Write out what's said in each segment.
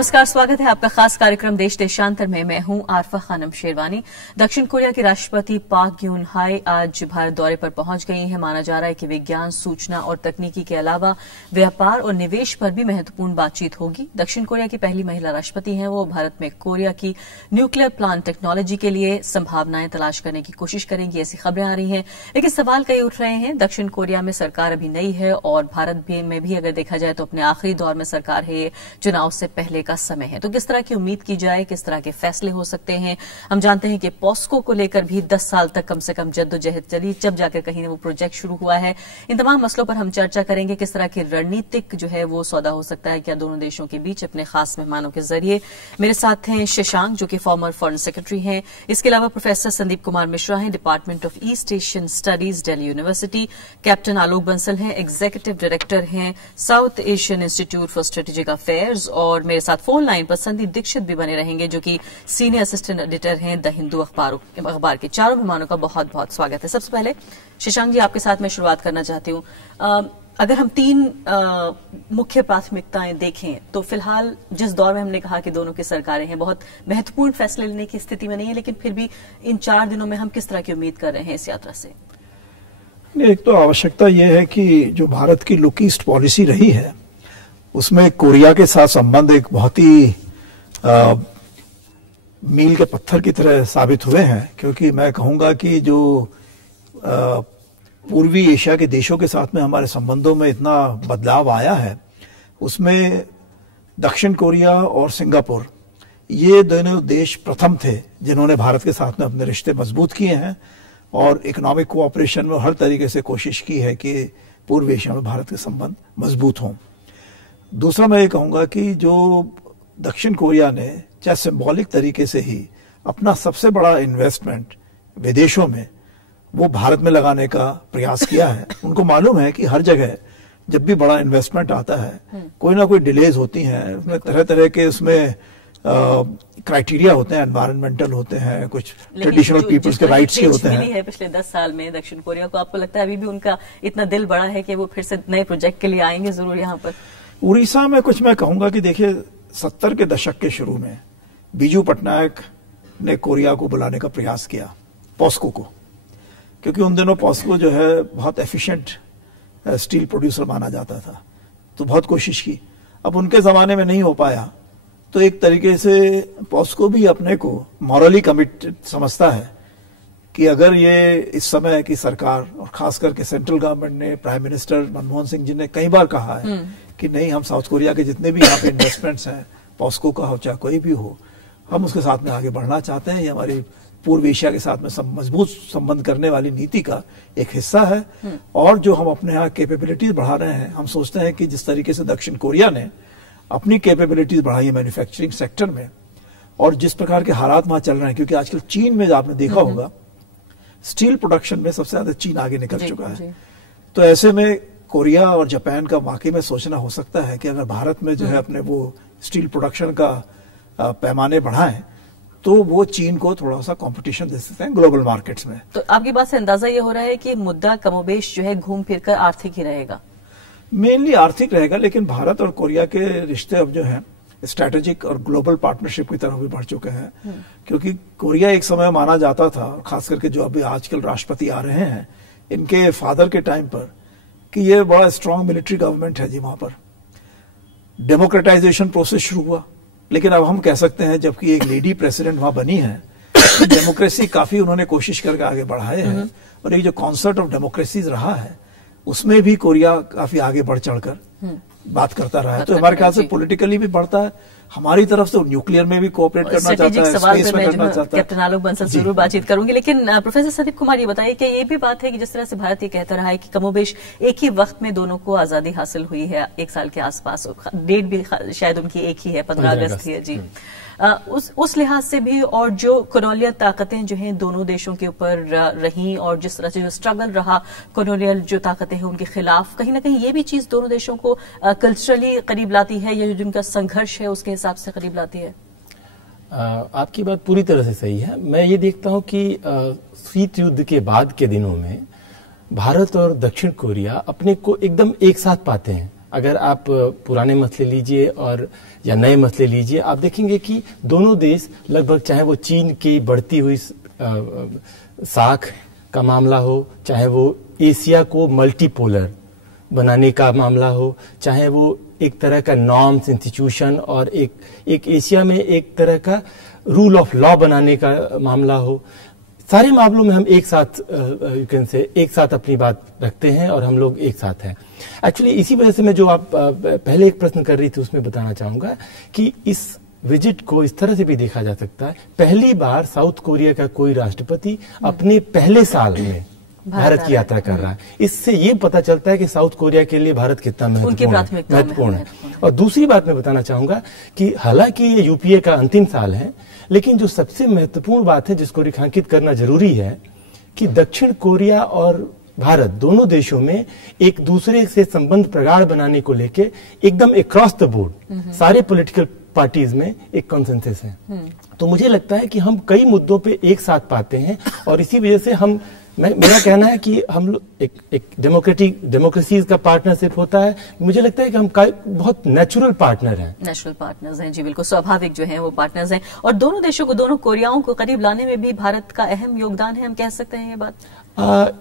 नमस्कार, स्वागत है आपका खास कार्यक्रम देश देशांतर में। मैं हूं आरफा खानम शेरवानी। दक्षिण कोरिया की राष्ट्रपति पाक ग्यून हाई आज भारत दौरे पर पहुंच गई हैं। माना जा रहा है कि विज्ञान, सूचना और तकनीकी के अलावा व्यापार और निवेश पर भी महत्वपूर्ण बातचीत होगी। दक्षिण कोरिया की पहली महिला राष्ट्रपति हैं। वो भारत में कोरिया की न्यूक्लियर प्लांट टेक्नोलॉजी के लिए संभावनाएं तलाश करने की कोशिश करेंगी, ऐसी खबरें आ रही हैं। लेकिन सवाल कई उठ रहे हैं। दक्षिण कोरिया में सरकार अभी नई है और भारत में भी अगर देखा जाए तो अपने आखिरी दौर में सरकार है। ये चुनाव से पहले का समय है, तो किस तरह की उम्मीद की जाए, किस तरह के फैसले हो सकते हैं। हम जानते हैं कि पॉस्को को लेकर भी 10 साल तक कम से कम जद्दोजहद चली, जब जाकर कहीं वो प्रोजेक्ट शुरू हुआ है। इन तमाम मसलों पर हम चर्चा करेंगे। किस तरह की रणनीतिक जो है वो सौदा हो सकता है क्या दोनों देशों के बीच, अपने खास मेहमानों के जरिए। मेरे साथ हैं शशांक, जो कि फॉर्मर फॉरेन सेक्रेटरी हैं। इसके अलावा प्रोफेसर संदीप कुमार मिश्रा हैं, department of east Asian studies, Delhi university. Captain Alok Bansal हैं, एग्जीक्यूटिव डायरेक्टर हैं, south Asian institute for strategic affairs. और मेरे साथ फोन लाइन पर संदीप दीक्षित भी बने रहेंगे, जो कि सीनियर असिस्टेंट एडिटर हैं द हिंदू अखबार के। चारों मेहमानों का बहुत बहुत स्वागत है। सबसे पहले शशांक जी, आपके साथ मैं शुरुआत करना चाहती हूँ। अगर हम तीन मुख्य प्राथमिकताएं देखें तो फिलहाल जिस दौर में हमने कहा कि दोनों की सरकारें हैं, बहुत महत्वपूर्ण फैसले लेने की स्थिति में नहीं है, लेकिन फिर भी इन 4 दिनों में हम किस तरह की उम्मीद कर रहे हैं इस यात्रा से? एक तो आवश्यकता यह है कि जो भारत की लुक ईस्ट पॉलिसी रही है उसमें कोरिया के साथ संबंध एक बहुत ही मील के पत्थर की तरह साबित हुए हैं। क्योंकि मैं कहूंगा कि जो पूर्वी एशिया के देशों के साथ में हमारे संबंधों में इतना बदलाव आया है, उसमें दक्षिण कोरिया और सिंगापुर, ये दोनों देश प्रथम थे जिन्होंने भारत के साथ में अपने रिश्ते मजबूत किए हैं और इकोनॉमिक कोऑपरेशन में हर तरीके से कोशिश की है कि पूर्व एशिया में भारत के संबंध मजबूत हों। दूसरा मैं ये कहूंगा कि जो दक्षिण कोरिया ने चाहे सिंबॉलिक तरीके से ही अपना सबसे बड़ा इन्वेस्टमेंट विदेशों में वो भारत में लगाने का प्रयास किया है। उनको मालूम है कि हर जगह जब भी बड़ा इन्वेस्टमेंट आता है कोई ना कोई डिलेज होती हैं, उसमें तरह तरह के उसमें क्राइटेरिया होते हैं, एनवायरमेंटल होते हैं, कुछ ट्रेडिशनल पीपल्स के राइट्स के होते हैं। है पिछले 10 साल में दक्षिण कोरिया को, आपको लगता है अभी भी उनका इतना दिल बड़ा है कि वो फिर से नए प्रोजेक्ट के लिए आएंगे जरूर यहाँ पर? उड़ीसा में कुछ मैं कहूंगा कि देखिए 70 के दशक के शुरू में बीजू पटनायक ने कोरिया को बुलाने का प्रयास किया, पॉस्को को, क्योंकि उन दिनों पॉस्को जो है बहुत एफिशिएंट स्टील प्रोड्यूसर माना जाता था, तो बहुत कोशिश की। अब उनके जमाने में नहीं हो पाया, तो एक तरीके से पॉस्को भी अपने को मॉरली कमिटेड समझता है कि अगर ये इस समय की सरकार और खास करके सेंट्रल गवर्नमेंट ने, प्राइम मिनिस्टर मनमोहन सिंह जी ने कई बार कहा है कि नहीं, हम साउथ कोरिया के जितने भी यहाँ पे इन्वेस्टमेंट्स हैं, पॉस्को का हो चाहे कोई भी हो, हम उसके साथ में आगे बढ़ना चाहते हैं। ये हमारी पूर्व एशिया के साथ में मजबूत संबंध करने वाली नीति का एक हिस्सा है। और जो हम अपने यहाँ कैपेबिलिटीज बढ़ा रहे हैं, हम सोचते हैं कि जिस तरीके से दक्षिण कोरिया ने अपनी कैपेबिलिटीज बढ़ाई है मैन्युफैक्चरिंग सेक्टर में, और जिस प्रकार के हालात वहां चल रहे हैं, क्योंकि आजकल चीन में आपने देखा होगा स्टील प्रोडक्शन में सबसे ज्यादा चीन आगे निकल चुका है। तो ऐसे में कोरिया और जापान का वाकई में सोचना हो सकता है कि अगर भारत में जो है अपने वो स्टील प्रोडक्शन का पैमाने बढ़ाएं तो वो चीन को थोड़ा सा कंपटीशन दे सकते हैं ग्लोबल मार्केट्स में। तो आपकी बात से अंदाजा ये हो रहा है कि मुद्दा कमोबेश जो है घूम फिर कर आर्थिक ही रहेगा, मेनली आर्थिक रहेगा, लेकिन भारत और कोरिया के रिश्ते अब जो है स्ट्रैटेजिक और ग्लोबल पार्टनरशिप की तरफ भी बढ़ चुके हैं। क्योंकि कोरिया एक समय माना जाता था, खास करके जो अभी आजकल राष्ट्रपति आ रहे हैं, इनके फादर के टाइम पर, कि ये बड़ा स्ट्रांग मिलिट्री गवर्नमेंट है जी। वहां पर डेमोक्रेटाइजेशन प्रोसेस शुरू हुआ, लेकिन अब हम कह सकते हैं जबकि एक लेडी प्रेसिडेंट वहां बनी है, तो डेमोक्रेसी काफी उन्होंने कोशिश करके आगे बढ़ाए हैं। और एक जो कॉन्सेप्ट ऑफ डेमोक्रेसी रहा है उसमें भी कोरिया काफी आगे बढ़ चढ़कर बात करता रहा है। तो हमारे ख्याल से पॉलिटिकली भी बढ़ता है, हमारी तरफ से न्यूक्लियर में भी कोऑपरेट करना चाहता है, स्पेस में करना चाहता है। कैप्टन आलोक बंसल जरूर बातचीत करूंगी, लेकिन प्रोफेसर संदीप कुमार ये बताइए कि ये भी बात है कि जिस तरह से भारत ये कहता रहा है कि कमोबेश एक ही वक्त में दोनों को आजादी हासिल हुई है, 1 साल के आसपास, डेट भी शायद उनकी एक ही है, 15 अगस्त ही है जी। उस लिहाज से भी, और जो कॉलोनियल ताकतें जो हैं दोनों देशों के ऊपर रही, और जिस तरह से जो स्ट्रगल रहा कॉलोनियल जो ताकतें हैं उनके खिलाफ, कहीं ना कहीं ये भी चीज दोनों देशों को कल्चरली करीब लाती है, या जो जिनका संघर्ष है उसके हिसाब से करीब लाती है। आपकी बात पूरी तरह से सही है। मैं ये देखता हूं कि शीत युद्ध के बाद के दिनों में भारत और दक्षिण कोरिया अपने को एकदम एक साथ पाते हैं। अगर आप पुराने मसले लीजिए और या नए मसले लीजिए, आप देखेंगे कि दोनों देश लगभग, चाहे वो चीन की बढ़ती हुई साख का मामला हो, चाहे वो एशिया को मल्टीपोलर बनाने का मामला हो, चाहे वो एक तरह का नॉर्म्स इंस्टीट्यूशन और एक एशिया में एक तरह का रूल ऑफ लॉ बनाने का मामला हो, सारे मामलों में हम एक साथ यू कैन से एक साथ अपनी बात रखते हैं और हम लोग एक साथ हैं। एक्चुअली इसी वजह से मैं जो आप पहले एक प्रश्न कर रही थी उसमें बताना चाहूंगा कि इस विजिट को इस तरह से भी देखा जा सकता है, पहली बार साउथ कोरिया का कोई राष्ट्रपति अपने पहले साल में भारत की यात्रा कर रहा है। इससे ये पता चलता है कि साउथ कोरिया के लिए भारत कितना महत्वपूर्ण है। और दूसरी बात मैं बताना चाहूंगा कि हालांकि ये यूपीए का अंतिम साल है, लेकिन जो सबसे महत्वपूर्ण बात है जिसको रेखांकित करना जरूरी है कि दक्षिण कोरिया और भारत दोनों देशों में एक दूसरे से संबंध प्रगाढ़ बनाने को लेके एकदम अक्रॉस द बोर्ड सारे पॉलिटिकल पार्टीज में एक कॉन्सेंसस है। तो मुझे लगता है कि हम कई मुद्दों पे एक साथ पाते हैं और इसी वजह से हम मेरा कहना है कि हम लोग एक डेमोक्रेसीज का पार्टनरशिप होता है। मुझे लगता है कि हम बहुत नेचुरल पार्टनर हैं। नेचुरल पार्टनर्स हैं जी, बिल्कुल स्वाभाविक जो हैं वो पार्टनर्स हैं। और दोनों देशों को, दोनों कोरियाओं को करीब लाने में भी भारत का अहम योगदान है, हम कह सकते हैं ये बात?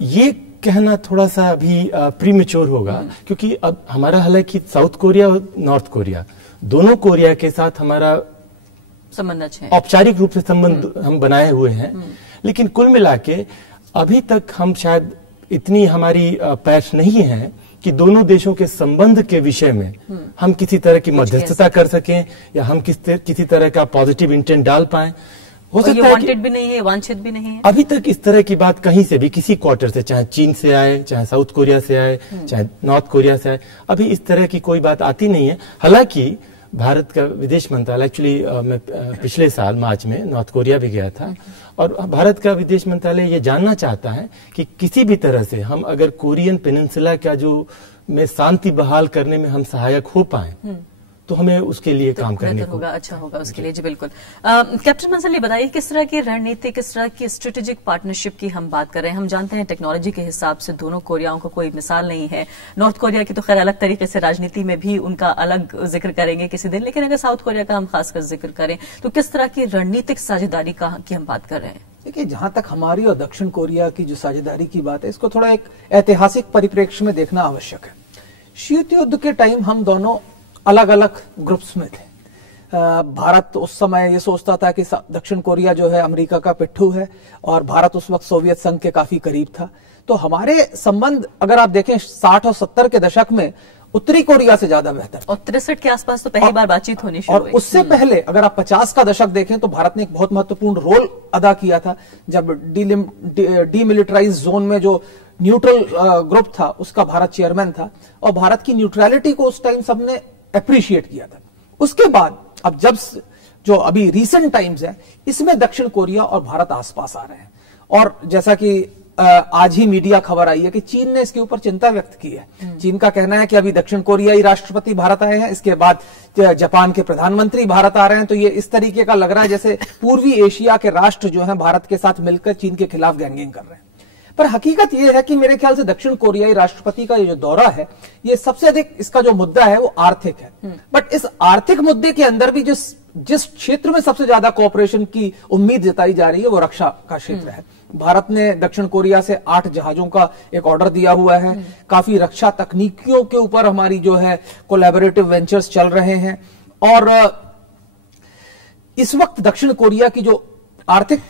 ये कहना थोड़ा सा अभी प्रीमेच्योर होगा, क्योंकि अब हमारा हालांकि साउथ कोरिया और नॉर्थ कोरिया दोनों कोरिया के साथ हमारा संबंध अच्छे हैं, औपचारिक रूप से संबंध हम बनाए हुए हैं, लेकिन कुल मिला के अभी तक हम शायद इतनी हमारी पैठ नहीं है कि दोनों देशों के संबंध के विषय में हम किसी तरह की मध्यस्थता कर सकें या हम किसी तरह का पॉजिटिव इंटेंट डाल पाएं। हो सकता है वांटेड भी नहीं है, वांछित भी नहीं है। अभी तक इस तरह की बात कहीं से भी, किसी क्वार्टर से, चाहे चीन से आए, चाहे साउथ कोरिया से आए, चाहे नॉर्थ कोरिया से आए, अभी इस तरह की कोई बात आती नहीं है। हालांकि भारत का विदेश मंत्रालय, एक्चुअली मैं पिछले साल मार्च में नॉर्थ कोरिया भी गया था और भारत का विदेश मंत्रालय ये जानना चाहता है कि किसी भी तरह से हम अगर कोरियन पेनिनसुला का जो में शांति बहाल करने में हम सहायक हो पाए तो हमें उसके लिए काम करने को होगा, अच्छा होगा उसके लिए जी, बिल्कुल। कैप्टन मंसल, ये बताइए किस तरह की रणनीति, किस तरह की स्ट्रेटेजिक पार्टनरशिप की हम बात कर रहे हैं? हम जानते हैं टेक्नोलॉजी के हिसाब से दोनों कोरियाओं का कोई मिसाल नहीं है। नॉर्थ कोरिया की तो खैर अलग तरीके से राजनीति में भी उनका अलग जिक्र करेंगे किसी दिन, लेकिन अगर साउथ कोरिया का हम खासकर जिक्र करें तो किस तरह की रणनीतिक साझेदारी की हम बात कर रहे हैं? देखिए, जहां तक हमारी और दक्षिण कोरिया की जो साझेदारी की बात है, इसको थोड़ा एक ऐतिहासिक परिप्रेक्ष्य में देखना आवश्यक है। शीत युद्ध के टाइम हम दोनों अलग अलग ग्रुप्स में थे। भारत उस समय ये सोचता था कि दक्षिण कोरिया जो है अमेरिका का पिट्ठू है और भारत उस वक्त सोवियत संघ के काफी करीब था। तो हमारे संबंध अगर आप देखें 60 और 70 के दशक में उत्तरी कोरिया से ज्यादा बेहतर, और 63 के आसपास तो पहली बार बातचीत होनी शुरू हुई। और उससे पहले अगर आप 50 का दशक देखें तो भारत ने एक बहुत महत्वपूर्ण रोल अदा किया था, जब डीमिलिटराइज जोन में जो न्यूट्रल ग्रुप था उसका भारत चेयरमैन था और भारत की न्यूट्रलिटी को उस टाइम सबने अप्रिशिएट किया था। उसके बाद अब जब जो अभी रीसेंट टाइम्स है, इसमें दक्षिण कोरिया और भारत आसपास आ रहे हैं और जैसा कि आज ही मीडिया खबर आई है कि चीन ने इसके ऊपर चिंता व्यक्त की है। चीन का कहना है कि अभी दक्षिण कोरियाई राष्ट्रपति भारत आए हैं, इसके बाद जापान के प्रधानमंत्री भारत आ रहे हैं, तो ये इस तरीके का लग रहा है जैसे पूर्वी एशिया के राष्ट्र जो हैं भारत के साथ मिलकर चीन के खिलाफ गैंगिंग कर रहे हैं। पर हकीकत यह है कि मेरे ख्याल से दक्षिण कोरियाई राष्ट्रपति का ये जो दौरा है, ये सबसे अधिक इसका जो मुद्दा है वो आर्थिक है। बट इस आर्थिक मुद्दे के अंदर भी जिस क्षेत्र में सबसे ज्यादा कोऑपरेशन की उम्मीद जताई जा रही है वो रक्षा का क्षेत्र है। भारत ने दक्षिण कोरिया से 8 जहाजों का एक ऑर्डर दिया हुआ है। काफी रक्षा तकनीकियों के ऊपर हमारी जो है कोलैबोरेटिव वेंचर्स चल रहे हैं और इस वक्त दक्षिण कोरिया की जो आर्थिक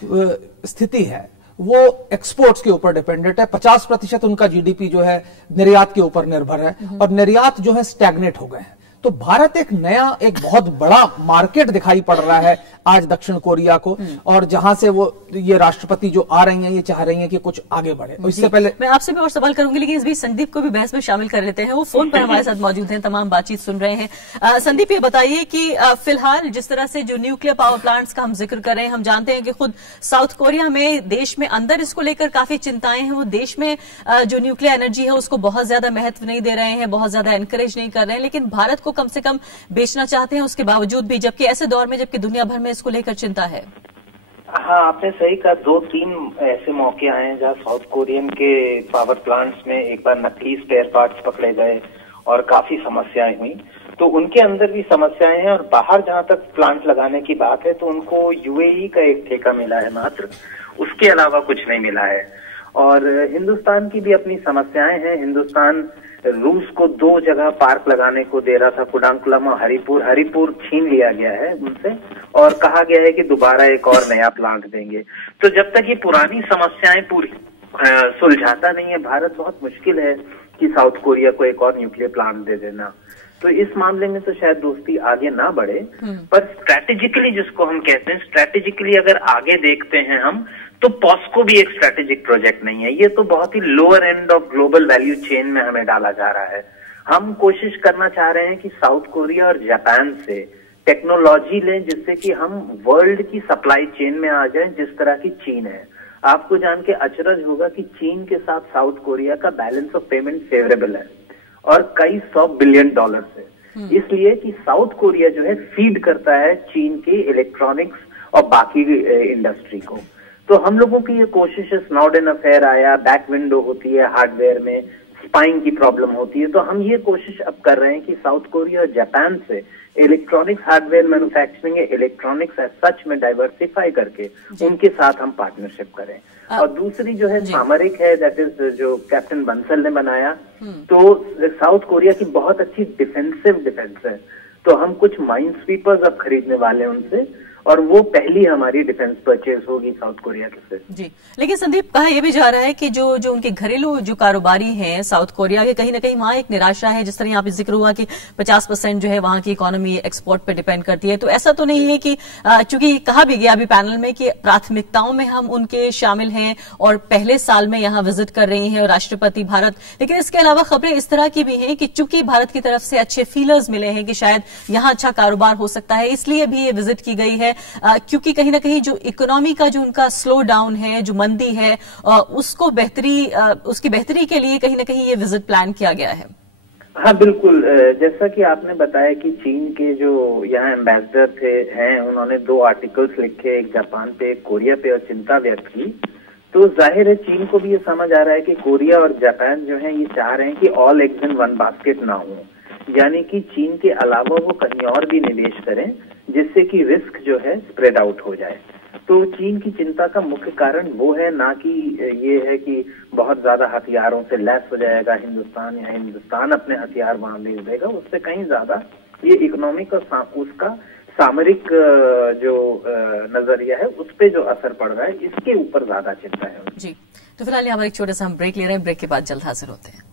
स्थिति है वो एक्सपोर्ट्स के ऊपर डिपेंडेंट है। 50% उनका जीडीपी जो है निर्यात के ऊपर निर्भर है और निर्यात जो है स्टैग्नेट हो गए हैं। तो भारत एक बहुत बड़ा मार्केट दिखाई पड़ रहा है आज दक्षिण कोरिया को, और जहां से वो ये राष्ट्रपति जो आ रही हैं ये चाह रही हैं कि कुछ आगे बढ़े। और इससे पहले मैं आपसे भी और सवाल करूंगी, लेकिन इस बीच संदीप को भी बहस में शामिल कर लेते हैं। वो फोन पर हमारे साथ मौजूद हैं, तमाम बातचीत सुन रहे हैं। संदीप, ये बताइए कि फिलहाल जिस तरह से जो न्यूक्लियर पावर प्लांट्स का हम जिक्र कर रहे हैं, हम जानते हैं कि खुद साउथ कोरिया में देश में अंदर इसको लेकर काफी चिंताएं हैं। वो देश में जो न्यूक्लियर एनर्जी है उसको बहुत ज्यादा महत्व नहीं दे रहे हैं, बहुत ज्यादा एनकरेज नहीं कर रहे हैं, लेकिन भारत को कम से कम बेचना चाहते हैं उसके बावजूद भी, जबकि ऐसे दौर में जबकि दुनिया भर में इसको लेकर चिंता है। हाँ, आपने सही कहा। 2-3 ऐसे मौके आए हैं जहाँ साउथ कोरियन के पावर प्लांट्स में एक बार नकली स्पेयर पार्ट्स पकड़े गए और काफी समस्याएं हुई। तो उनके अंदर भी समस्याएं हैं, और बाहर जहां तक प्लांट लगाने की बात है तो उनको यूएई का एक ठेका मिला है मात्र, उसके अलावा कुछ नहीं मिला है। और हिंदुस्तान की भी अपनी समस्याएं हैं। हिंदुस्तान रूस को 2 जगह पार्क लगाने को दे रहा था, कुडांकुलम और हरिपुर छीन लिया गया है उनसे, और कहा गया है कि दोबारा एक और नया प्लांट देंगे। तो जब तक ये पुरानी समस्याएं पूरी सुलझाता नहीं है भारत, बहुत मुश्किल है कि साउथ कोरिया को एक और न्यूक्लियर प्लांट दे देना। तो इस मामले में तो शायद दोस्ती आगे ना बढ़े, पर स्ट्रैटेजिकली, जिसको हम कहते हैं स्ट्रैटेजिकली, अगर आगे देखते हैं हम, तो पॉस्को भी एक स्ट्रैटेजिक प्रोजेक्ट नहीं है। ये तो बहुत ही lower end of global value chain में हमें डाला जा रहा है। हम कोशिश करना चाह रहे हैं कि साउथ कोरिया और जापान से टेक्नोलॉजी लें, जिससे कि हम वर्ल्ड की सप्लाई चेन में आ जाएं, जिस तरह की चीन है। आपको जान के अचरज होगा कि चीन के साथ साउथ कोरिया का बैलेंस ऑफ पेमेंट फेवरेबल है, और कई $100 बिलियन से। इसलिए कि साउथ कोरिया जो है फीड करता है चीन के इलेक्ट्रॉनिक्स और बाकी इंडस्ट्री को। तो हम लोगों की ये कोशिश है, स्नोडेन अफेयर आया, बैक विंडो होती है हार्डवेयर में, स्पाइंग की प्रॉब्लम होती है, तो हम ये कोशिश अब कर रहे हैं कि साउथ कोरिया और जापान से electronics hardware manufacturing, electronics as such में डाइवर्सिफाई करके उनके साथ हम पार्टनरशिप करें। और दूसरी जो है सामरिक है, दैट इज जो कैप्टन बंसल ने बनाया। तो साउथ कोरिया की बहुत अच्छी डिफेंस है, तो हम कुछ माइन स्वीपर्स अब खरीदने वाले हैं उनसे, और वो पहली हमारी डिफेंस परचेज होगी साउथ कोरिया के से। जी, लेकिन संदीप, कहा यह भी जा रहा है कि जो उनके घरेलू जो कारोबारी हैं साउथ कोरिया के, कहीं ना कहीं वहां एक निराशा है। जिस तरह यहाँ पे जिक्र हुआ कि 50% जो है वहां की इकोनॉमी एक्सपोर्ट पे डिपेंड करती है, तो ऐसा तो नहीं है कि चूंकि कहा भी गया अभी पैनल में कि प्राथमिकताओं में हम उनके शामिल हैं और पहले साल में यहाँ विजिट कर रही हैं और राष्ट्रपति भारत, लेकिन इसके अलावा खबरें इस तरह की भी हैं कि चूंकि भारत की तरफ से अच्छे फीलर्स मिले हैं कि शायद यहाँ अच्छा कारोबार हो सकता है, इसलिए भी ये विजिट की गई है, क्योंकि कहीं ना कहीं जो इकोनॉमी का जो उनका स्लो डाउन है, जो मंदी है, उसको उसकी बेहतरी के लिए कहीं ना कहीं ये विजिट प्लान किया गया है। हाँ बिल्कुल, जैसा कि आपने बताया कि चीन के जो यहाँ एम्बेसडर हैं, उन्होंने 2 आर्टिकल्स लिखे, एक जापान पे एक कोरिया पे, और चिंता व्यक्त की। तो जाहिर है चीन को भी ये समझ आ रहा है कि कोरिया और जापान जो है ये चाह रहे हैं कि all eggs in one basket ना हो, यानी कि चीन के अलावा वो कहीं और भी निवेश करें, जिससे कि रिस्क जो है स्प्रेड आउट हो जाए। तो चीन की चिंता का मुख्य कारण वो है, ना कि ये है कि बहुत ज्यादा हथियारों से लैस हो जाएगा हिंदुस्तान, या हिंदुस्तान अपने हथियार वहां भेज देगा। उससे कहीं ज्यादा ये इकोनॉमिक और उसका सामरिक जो नजरिया है उस पर जो असर पड़ रहा है, इसके ऊपर ज्यादा चिंता है जी। तो फिलहाल यहाँ पर एक छोटा सा हम ब्रेक ले रहे हैं, ब्रेक के बाद जल्द हाजिर होते हैं।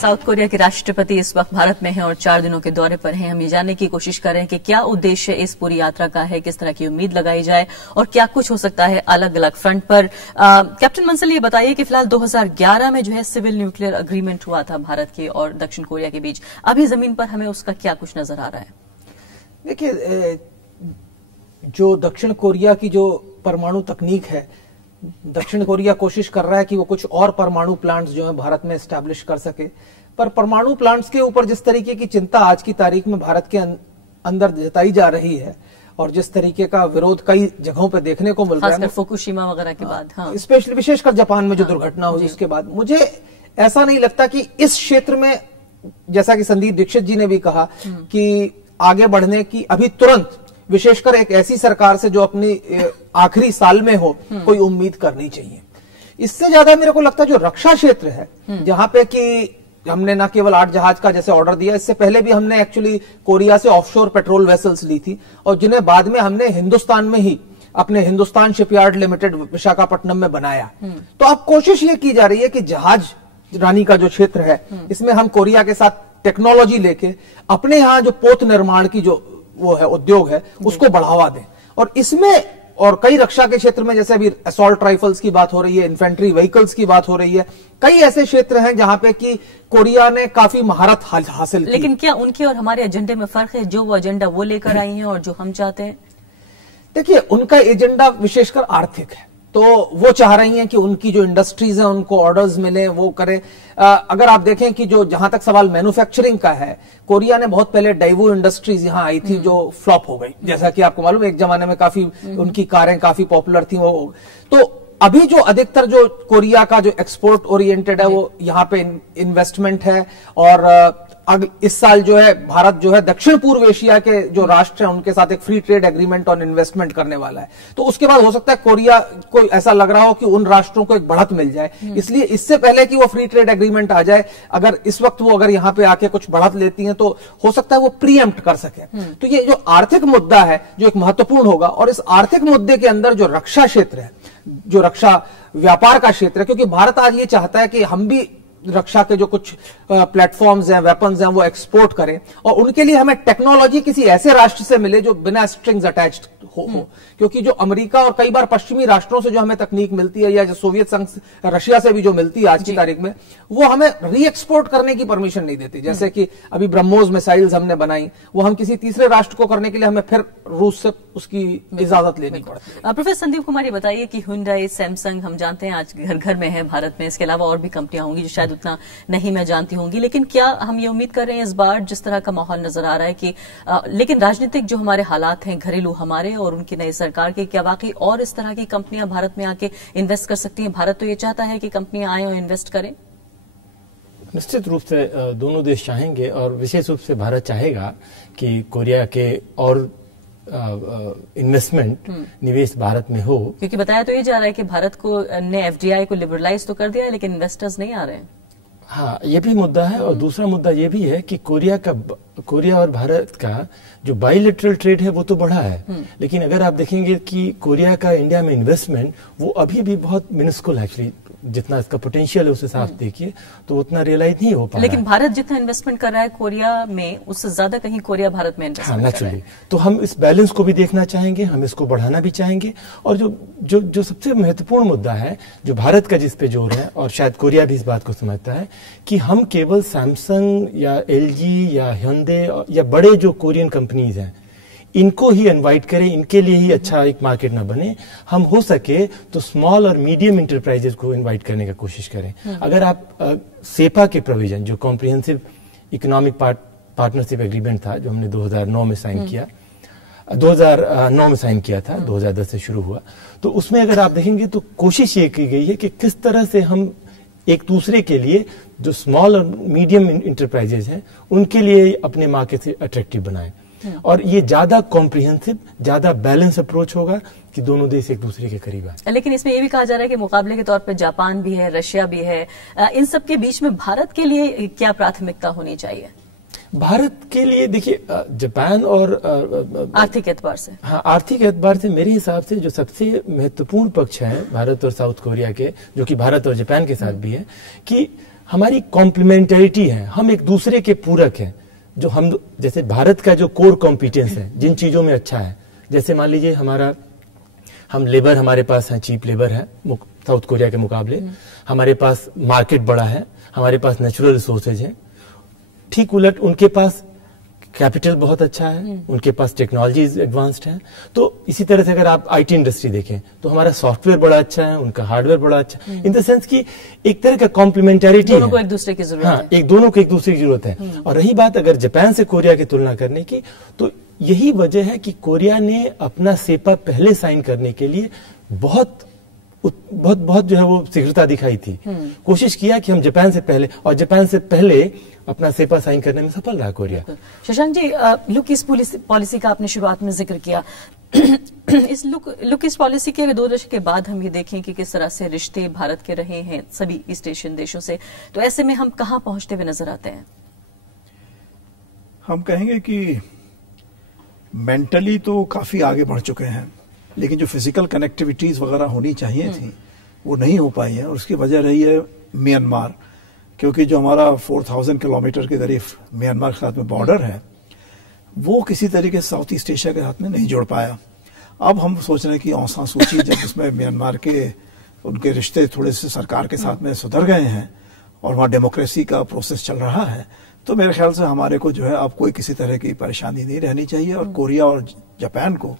साउथ कोरिया के राष्ट्रपति इस वक्त भारत में हैं और 4 दिनों के दौरे पर हैं। हम ये जानने की कोशिश कर रहे हैं कि क्या उद्देश्य इस पूरी यात्रा का है, किस तरह की उम्मीद लगाई जाए और क्या कुछ हो सकता है अलग अलग फ्रंट पर। कैप्टन बंसल, ये बताइए कि फिलहाल 2011 में जो है सिविल न्यूक्लियर अग्रीमेंट हुआ था भारत के और दक्षिण कोरिया के बीच, अभी जमीन पर हमें उसका क्या कुछ नजर आ रहा है? देखिए, जो दक्षिण कोरिया की जो परमाणु तकनीक है, दक्षिण कोरिया कोशिश कर रहा है कि वो कुछ और परमाणु प्लांट्स जो है भारत में एस्टैब्लिश कर सके, पर परमाणु प्लांट्स के ऊपर जिस तरीके की चिंता आज की तारीख में भारत के अंदर जताई जा रही है और जिस तरीके का विरोध कई जगहों पे देखने को मिल रहा है, फुकुशिमा वगैरह के बाद, हाँ, स्पेशली विशेषकर जापान में जो दुर्घटना हुई उसके बाद, मुझे ऐसा नहीं लगता कि इस क्षेत्र में, जैसा कि संदीप दीक्षित जी ने भी कहा, कि आगे बढ़ने की अभी तुरंत, विशेषकर एक ऐसी सरकार से जो अपनी आखिरी साल में हो, कोई उम्मीद करनी चाहिए। इससे ज्यादा मेरे को लगता है जो रक्षा क्षेत्र है, जहां पे कि हमने न केवल 8 जहाज का जैसे ऑर्डर दिया, इससे पहले भी हमने एक्चुअली कोरिया से ऑफशोर पेट्रोल वेसल्स ली थी और जिन्हें बाद में हमने हिंदुस्तान में ही अपने हिंदुस्तान शिपयार्ड लिमिटेड विशाखापट्टनम में बनाया। तो अब कोशिश ये की जा रही है कि जहाज रानी का जो क्षेत्र है, इसमें हम कोरिया के साथ टेक्नोलॉजी लेके अपने यहाँ जो पोत निर्माण की जो वो है उद्योग है, उसको बढ़ावा दें। और इसमें और कई रक्षा के क्षेत्र में, जैसे अभी असॉल्ट राइफल्स की बात हो रही है, इन्फेंट्री व्हीकल्स की बात हो रही है, कई ऐसे क्षेत्र हैं जहां पे कि कोरिया ने काफी महारत हासिल की। लेकिन क्या उनके और हमारे एजेंडे में फर्क है? जो वो एजेंडा वो लेकर आई हैं और जो हम चाहते हैं? देखिए, उनका एजेंडा विशेषकर आर्थिक है तो वो चाह रही हैं कि उनकी जो इंडस्ट्रीज हैं उनको ऑर्डर्स मिले, वो करें। अगर आप देखें कि जो जहां तक सवाल मैन्युफैक्चरिंग का है, कोरिया ने बहुत पहले डाइवो इंडस्ट्रीज यहां आई थी जो फ्लॉप हो गई, जैसा कि आपको मालूम, एक जमाने में काफी उनकी कारें काफी पॉपुलर थी वो। तो अभी जो अधिकतर जो कोरिया का जो एक्सपोर्ट ओरिएंटेड है वो यहाँ पे इन्वेस्टमेंट है। और इस साल जो है भारत जो है दक्षिण पूर्व एशिया के जो राष्ट्र हैं उनके साथ एक free trade agreement on investment करने वाला है। तो उसके बाद हो सकता है कोरिया को ऐसा लग रहा हो कि उन राष्ट्रों को एक बढ़त मिल जाए, इसलिए इससे पहले कि वो फ्री ट्रेड एग्रीमेंट आ जाए, अगर इस वक्त वो अगर यहाँ पे आके कुछ बढ़त लेती हैं तो हो सकता है वो प्रीएम्प्ट कर सके। तो ये जो आर्थिक मुद्दा है जो एक महत्वपूर्ण होगा, और इस आर्थिक मुद्दे के अंदर जो रक्षा क्षेत्र है, जो रक्षा व्यापार का क्षेत्र है, क्योंकि भारत आज ये चाहता है कि हम भी रक्षा के जो कुछ प्लेटफॉर्म्स हैं, वेपन्स हैं, वो एक्सपोर्ट करें, और उनके लिए हमें टेक्नोलॉजी किसी ऐसे राष्ट्र से मिले जो बिना स्ट्रिंग्स अटैच्ड हो। क्योंकि जो अमेरिका और कई बार पश्चिमी राष्ट्रों से जो हमें तकनीक मिलती है, या जो सोवियत संघ रशिया से भी जो मिलती है आज की तारीख में, वो हमें री एक्सपोर्ट करने की परमिशन नहीं देती। जैसे कि अभी ब्रह्मोस मिसाइल्स हमने बनाई, वो हम किसी तीसरे राष्ट्र को करने के लिए हमें फिर रूस से उसकी इजाजत लेनी पड़ती है। प्रोफेसर संदीप कुमार, ये बताइए कि हुंडई, सैमसंग हम जानते हैं आज घर घर में है भारत में, इसके अलावा और भी कंपनियां होंगी जो शायद उतना नहीं मैं जानती होंगी, लेकिन क्या हम ये उम्मीद कर रहे हैं इस बार जिस तरह का माहौल नजर आ रहा है कि लेकिन राजनीतिक जो हमारे हालात हैं घरेलू हमारे और उनकी नई सरकार के, क्या वाकई और इस तरह की कंपनियां भारत में आके इन्वेस्ट कर सकती हैं? भारत तो ये चाहता है कि कंपनियां आए और इन्वेस्ट करें। निश्चित रूप से दोनों देश चाहेंगे, और विशेष रूप से भारत चाहेगा कि कोरिया के और इन्वेस्टमेंट निवेश भारत में हो, क्योंकि बताया तो ये जा रहा है कि भारत को ने एफडीआई को लिबरलाइज तो कर दिया है लेकिन इन्वेस्टर्स नहीं आ रहे हैं। हाँ, ये भी मुद्दा है। और दूसरा मुद्दा ये भी है कि कोरिया और भारत का जो बायलैटरल ट्रेड है वो तो बढ़ा है, लेकिन अगर आप देखेंगे कि कोरिया का इंडिया में इन्वेस्टमेंट वो अभी भी बहुत मिनिस्कुल है। एक्चुअली जितना इसका पोटेंशियल है उसे साफ देखिए तो उतना रियलाइज नहीं हो पा रहा है। लेकिन भारत जितना इन्वेस्टमेंट कर रहा है कोरिया में, उससे ज्यादा कहीं कोरिया भारत में इन्वेस्टमेंट कर रहा है। तो हम इस बैलेंस को भी देखना चाहेंगे, हम इसको बढ़ाना भी चाहेंगे। और जो सबसे महत्वपूर्ण मुद्दा है जो भारत का जिस पे जोर है, और शायद कोरिया भी इस बात को समझता है, कि हम केवल सैमसंग या एलजी या hyundai या बड़े जो कोरियन कंपनीज हैं इनको ही इनवाइट करें, इनके लिए ही अच्छा एक मार्केट ना बने। हम हो सके तो स्मॉल और मीडियम इंटरप्राइजेज को इनवाइट करने का कोशिश करें। अगर आप सेपा के प्रोविजन, जो कॉम्प्रिहेंसिव इकोनॉमिक पार्टनरशिप एग्रीमेंट था जो हमने 2009 में साइन किया, 2009 में साइन किया था, 2010 से शुरू हुआ, तो उसमें अगर आप देखेंगे तो कोशिश ये की गई है कि किस तरह से हम एक दूसरे के लिए जो स्मॉल और मीडियम इंटरप्राइजेज हैं उनके लिए अपने मार्केट से अट्रैक्टिव बनाएं। और ये ज्यादा कॉम्प्रिहेंसिव, ज्यादा बैलेंस अप्रोच होगा कि दोनों देश एक दूसरे के करीब आए। लेकिन इसमें यह भी कहा जा रहा है कि मुकाबले के तौर पर जापान भी है, रशिया भी है, इन सब के बीच में भारत के लिए क्या प्राथमिकता होनी चाहिए? भारत के लिए देखिए, जापान और आर्थिक एतबार से, हाँ, आर्थिक एतबार से मेरे हिसाब से जो सबसे महत्वपूर्ण पक्ष है भारत और साउथ कोरिया के, जो कि भारत और जापान के साथ भी है, कि हमारी कॉम्प्लीमेंटरिटी है, हम एक दूसरे के पूरक हैं। जो हम, जैसे भारत का जो कोर कॉम्पिटेंस है, जिन चीजों में अच्छा है, जैसे मान लीजिए हम लेबर, हमारे पास है चीप लेबर है साउथ कोरिया के मुकाबले, हमारे पास मार्केट बड़ा है, हमारे पास नेचुरल रिसोर्सेज है। ठीक उलट उनके पास कैपिटल बहुत अच्छा है, उनके पास टेक्नोलॉजीज एडवांस्ड है। तो इसी तरह से अगर आप आईटी इंडस्ट्री देखें तो हमारा सॉफ्टवेयर बड़ा अच्छा है, उनका हार्डवेयर बड़ा अच्छा है, इन द सेंस कि एक तरह का कॉम्प्लीमेंटरिटी है, दोनों को एक दूसरे की जरूरत है। एक दोनों को एक दूसरे की जरूरत है। और रही बात अगर जापान से कोरिया की तुलना करने की, तो यही वजह है कि कोरिया ने अपना सेपा पहले साइन करने के लिए बहुत जो है वो शीघ्रता दिखाई थी, कोशिश किया कि हम जापान से पहले, और जापान से पहले अपना सेपा साइन करने में सफल रहा Korea. Shashank ji, look east policy का आपने शुरुआत में जिक्र किया। इस लुक ईस्ट पॉलिसी के 2 दशक के बाद हम ये देखें कि किस तरह से रिश्ते भारत के रहे हैं सभी ईस्ट एशियन देशों से, तो ऐसे में हम कहां पहुंचते हुए नजर आते हैं? हम कहेंगे कि मेंटली तो काफी आगे बढ़ चुके हैं, लेकिन जो फिजिकल कनेक्टिविटीज वगैरह होनी चाहिए थी वो नहीं हो पाई है। और उसकी वजह रही है म्यांमार, क्योंकि जो हमारा 4000 किलोमीटर के करीब म्यांमार के साथ में बॉर्डर है, वो किसी तरीके से साउथ ईस्ट एशिया के साथ में नहीं जुड़ पाया। अब हम सोच रहे हैं कि औसा सूची, जब उसमें म्यांमार के उनके रिश्ते थोड़े से सरकार के साथ में सुधर गए हैं और वहाँ डेमोक्रेसी का प्रोसेस चल रहा है, तो मेरे ख्याल से हमारे को जो है अब कोई किसी तरह की परेशानी नहीं रहनी चाहिए। और कोरिया और जापान को,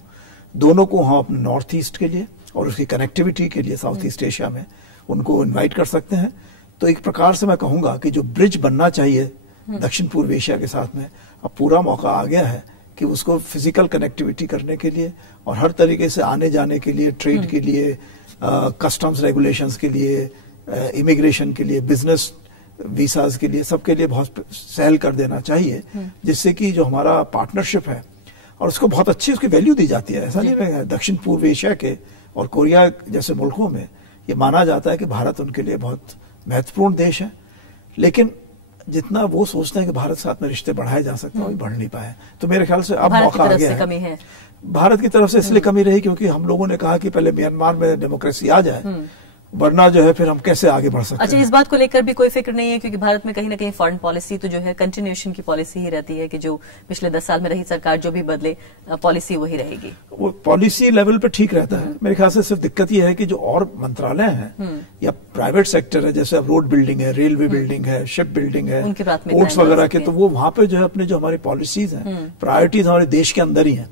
दोनों को हम अपने नॉर्थ ईस्ट के लिए और उसकी कनेक्टिविटी के लिए साउथ ईस्ट एशिया में उनको इनवाइट कर सकते हैं। तो एक प्रकार से मैं कहूंगा कि जो ब्रिज बनना चाहिए दक्षिण पूर्व एशिया के साथ में, अब पूरा मौका आ गया है कि उसको फिजिकल कनेक्टिविटी करने के लिए और हर तरीके से आने जाने के लिए, ट्रेड के लिए, कस्टम्स रेगुलेशंस के लिए, इमिग्रेशन के लिए, बिजनेस वीसाज के लिए, सबके लिए बहुत सहल कर देना चाहिए, जिससे कि जो हमारा पार्टनरशिप है और उसको बहुत अच्छी उसकी वैल्यू दी जाती है। ऐसा नहीं है, दक्षिण पूर्व एशिया के और कोरिया जैसे मुल्कों में ये माना जाता है कि भारत उनके लिए बहुत महत्वपूर्ण देश है, लेकिन जितना वो सोचते हैं कि भारत के साथ में रिश्ते बढ़ाए जा सकते हैं वो बढ़ नहीं पाए। तो मेरे ख्याल से अब मौका आ गया है। भारत की तरफ से इसलिए कमी रही क्योंकि हम लोगों ने कहा कि पहले म्यांमार में डेमोक्रेसी आ जाए, वरना जो है फिर हम कैसे आगे बढ़ सकते हैं। अच्छा, इस बात को लेकर भी कोई फिक्र नहीं है क्योंकि भारत में कहीं ना कहीं फॉरेन पॉलिसी तो जो है कंटिन्यूएशन की पॉलिसी ही रहती है कि जो पिछले 10 साल में रही सरकार जो भी बदले पॉलिसी वही रहेगी। वो पॉलिसी लेवल पे ठीक रहता है। मेरे ख्याल से सिर्फ दिक्कत ये है कि जो और मंत्रालय हैं या प्राइवेट सेक्टर है, जैसे अब रोड बिल्डिंग है, रेलवे बिल्डिंग है, शिप बिल्डिंग है, पोर्ट्स वगैरह के, तो वो वहां पे जो है अपने जो हमारी पॉलिसीज हैं, प्रायोरिटीज हमारे देश के अंदर ही हैं,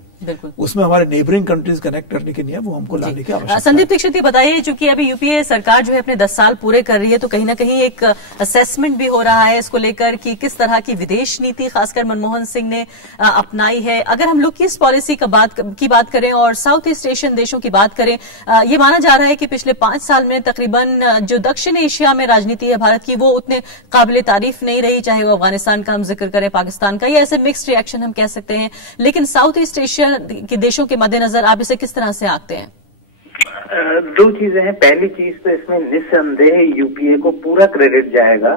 उसमें हमारे नेबरिंग कंट्रीज कनेक्ट करने के लिए वो हमको लाने की आवश्यकता है। संदीप दीक्षित, ये बताइए, चूंकि अभी यूपीए सरकार जो है अपने 10 साल पूरे कर रही है, तो कहीं ना कहीं एक असेसमेंट भी हो रहा है इसको लेकर कि किस तरह की विदेश नीति खासकर मनमोहन सिंह ने अपनाई है। अगर हम लोग की इस पॉलिसी की बात करें और साउथ ईस्ट एशियन देशों की बात करें, ये माना जा रहा है कि पिछले 5 साल में तकरीबन जो दक्षिण एशिया में राजनीति है भारत की वो उतने काबिले तारीफ नहीं रही, चाहे वो अफगानिस्तान का हम जिक्र करें, पाकिस्तान का, या ऐसे मिक्स्ड रिएक्शन हम कह सकते हैं। लेकिन साउथ ईस्ट एशिया के देशों के मद्देनजर आप इसे किस तरह से आंकते हैं? दो चीजें हैं। पहली चीज तो इसमें निस्संदेह यूपीए को पूरा क्रेडिट जाएगा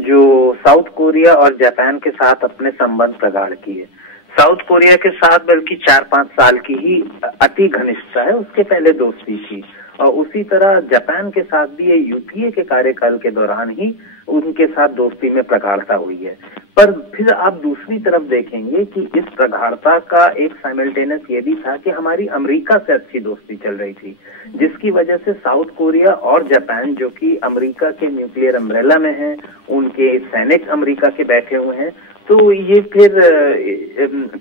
जो साउथ कोरिया और जापान के साथ अपने संबंध प्रगाढ़ किए। साउथ कोरिया के साथ बल्कि 4-5 साल की ही अति घनिष्ठता है, उसके पहले दोस्ती थी, और उसी तरह जापान के साथ भी ये यूपीए के कार्यकाल के दौरान ही उनके साथ दोस्ती में प्रगाढ़ता हुई है। पर फिर आप दूसरी तरफ देखेंगे कि इस प्रगाढ़ता का एक साइमल्टेनियस ये भी था कि हमारी अमेरिका से अच्छी दोस्ती चल रही थी, जिसकी वजह से साउथ कोरिया और जापान, जो कि अमेरिका के न्यूक्लियर अम्ब्रेला में हैं, उनके सैनिक अमेरिका के बैठे हुए हैं, तो ये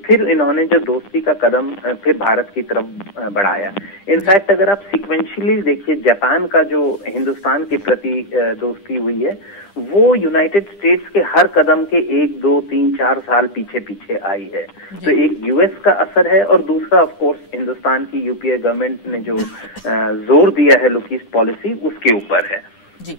फिर इन्होंने जो दोस्ती का कदम फिर भारत की तरफ बढ़ाया। इनफैक्ट अगर आप सीक्वेंशियली देखिए, जापान का जो हिंदुस्तान के प्रति दोस्ती हुई है वो यूनाइटेड स्टेट्स के हर कदम के 1, 2, 3, 4 साल पीछे आई है। तो एक यूएस का असर है और दूसरा ऑफ कोर्स हिंदुस्तान की यूपीए गवर्नमेंट ने जो जोर दिया है लुक ईस्ट पॉलिसी उसके ऊपर है।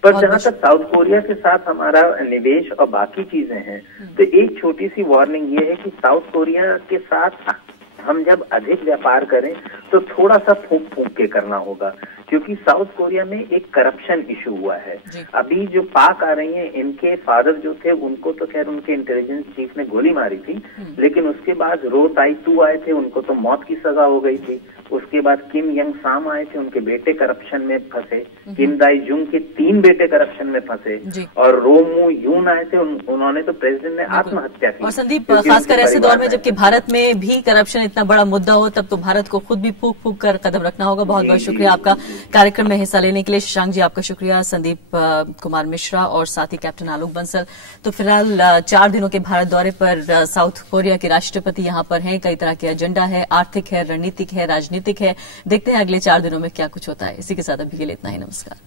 पर जहां तक साउथ कोरिया के साथ हमारा निवेश और बाकी चीजें हैं, तो एक छोटी सी वार्निंग ये है कि साउथ कोरिया के साथ हम जब अधिक व्यापार करें तो थोड़ा सा फूंक के करना होगा, क्योंकि साउथ कोरिया में एक करप्शन इशू हुआ है। अभी जो पाक आ रही हैं, इनके फादर जो थे उनको तो खैर उनके इंटेलिजेंस चीफ ने गोली मारी थी, लेकिन उसके बाद रो ताई तू आए थे, उनको तो मौत की सजा हो गई थी। उसके बाद किम यंग साम आए थे, उनके बेटे करप्शन में फंसे। किम दाई जुंग के 3 बेटे करप्शन में फंसे, और रो मू यून आए थे, उन्होंने तो प्रेसिडेंट ने आत्महत्या की। और संदीप, खासकर ऐसे दौर में जबकि भारत में भी करप्शन इतना बड़ा मुद्दा हो, तब तो भारत को खुद भी फूंक कर कदम रखना होगा। बहुत बहुत शुक्रिया आपका कार्यक्रम में हिस्सा लेने के लिए। शशांक जी, आपका शुक्रिया। संदीप कुमार मिश्रा और साथ ही कैप्टन आलोक बंसल। तो फिलहाल 4 दिनों के भारत दौरे पर साउथ कोरिया के राष्ट्रपति यहां पर हैं। कई तरह के एजेंडा है, आर्थिक है, रणनीतिक है, राजनीतिक है। देखते हैं अगले 4 दिनों में क्या कुछ होता है। इसी के साथ अभी के लिए इतना ही। नमस्कार।